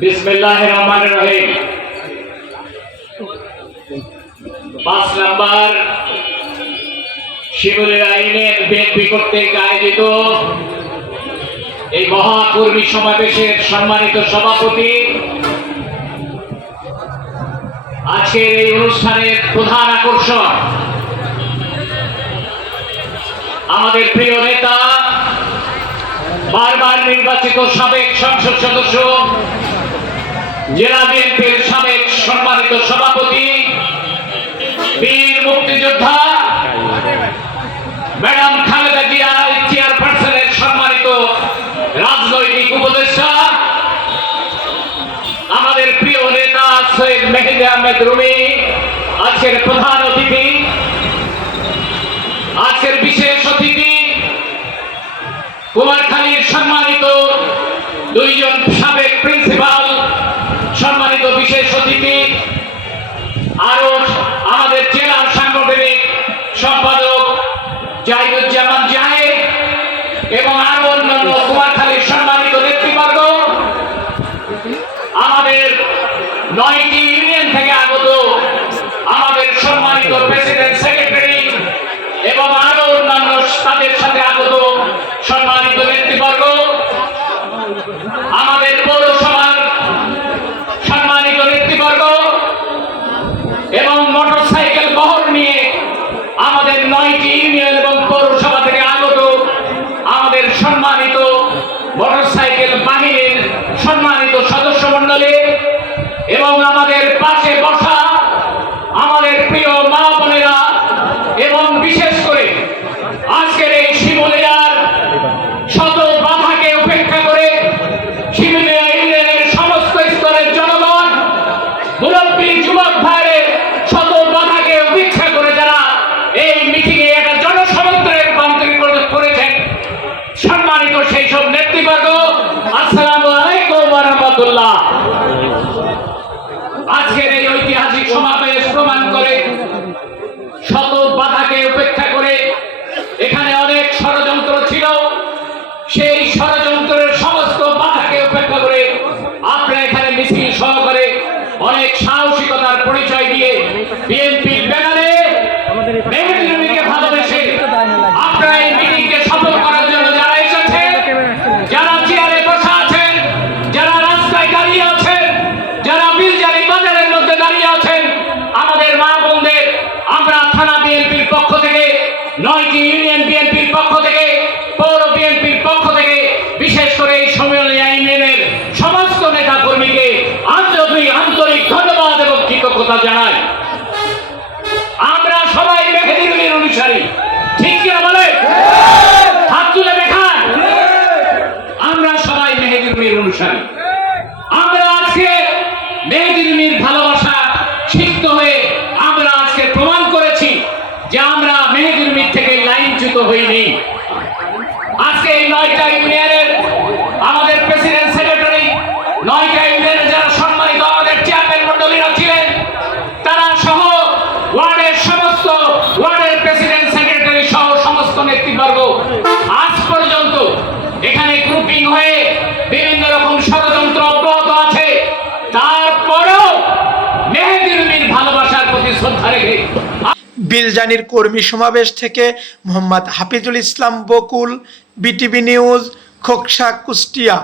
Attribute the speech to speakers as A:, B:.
A: বিসমিল্লাহ রহমান রহিম। পাঁচ নাম্বার, শিমুলের আইনের বিএনপি কর্তৃক আয়োজিত এই মহাকর্মী সমাবেশের সম্মানিত সভাপতি। আজকের এই অনুষ্ঠানের প্রধান আকর্ষণ আমাদের প্রিয় নেতা বারবার নির্বাচিত সাবেক সংসদ সদস্য, জেলা বিএনপির সাবেক সম্মানিত সভাপতি, বীর মুক্তিযোদ্ধা, ম্যাডাম খালেদা জিয়া চেয়ারপারসনের সম্মানিত রাজনৈতিক উপদেষ্টা, আমাদের প্রিয় নেতা সৈয়দ মেহেদি আহমেদ রুমি, আজকের প্রধান অতিথি, আজকের বিশেষ কুমারখালীর সম্মানিত দুইজন সাবেক প্রিন্সিপাল, সম্মানিত বিশেষ অতিথি, আরও আমাদের জেলার সাংগঠনিক সম্পাদক জাহিদুজ্জামান জাহেদ এবং আরও অন্যান্য কুমারখালীর সম্মানিত নেতৃবর্গ। আমাদের নয়টি ইউনিয়ন থেকে আগত আমাদের সম্মানিত প্রেসিডেন্ট সেক্রেটারি এবং আরও অন্যান্য তাদের সাথে আগত সম্মানিত নেতৃবর্গ আমাদের পৌরসভার সম্মানিত নেতৃবর্গ এবং মোটরসাইকেল বহর নিয়ে আমাদের নয়টি ইউনিয়ন এবং পৌরসভা থেকে আগত আমাদের সম্মানিত মোটরসাইকেল বাহিনীর সম্মানিত সদস্য মন্ডলী এবং আমাদের পাশে বসা আমাদের প্রিয় মা রাহমাতুল্লাহ। আজকের এই ঐতিহাসিক সমাবেশ প্রমাণ করে শত বাধাকে উপেক্ষা করে এখানে অনেক ষড়যন্ত্র ছিল। সেই ষড়যন্ত্রের সমস্ত বাধাকে উপেক্ষা করে আপনারা এখানে মিছিল সহকারে অনেক সাহসিকতার পরিচয় দিয়ে বিএনপির কৃতজ্ঞতা জানাই। আমরা সবাই মেঘেদিনের অনুসারী। ঠিক কিনা বলে? হাত তুলে দেখান। আমরা সবাই মেহেদিনের অনুসারী। আমরা আজকে মেহেদিনের ভালোবাসা সিদ্ধ হয়ে আমরা আজকে প্রমাণ করেছি যে আমরা মেহেদিনের থেকে লাইনচ্যুত হইনি। আজকে এই নয়টা ইউনিয়নের বিভিন্ন রকম ষড়যন্ত্র অব্যাহত আছে। তারপরেও মেহেদির ভালোবাসার প্রতি শ্রদ্ধা রেখে
B: বিলজানির কর্মী সমাবেশ থেকে মোহাম্মদ হাফিজুল ইসলাম বকুল, বিটিভি নিউজ, খোকসা কুষ্টিয়া।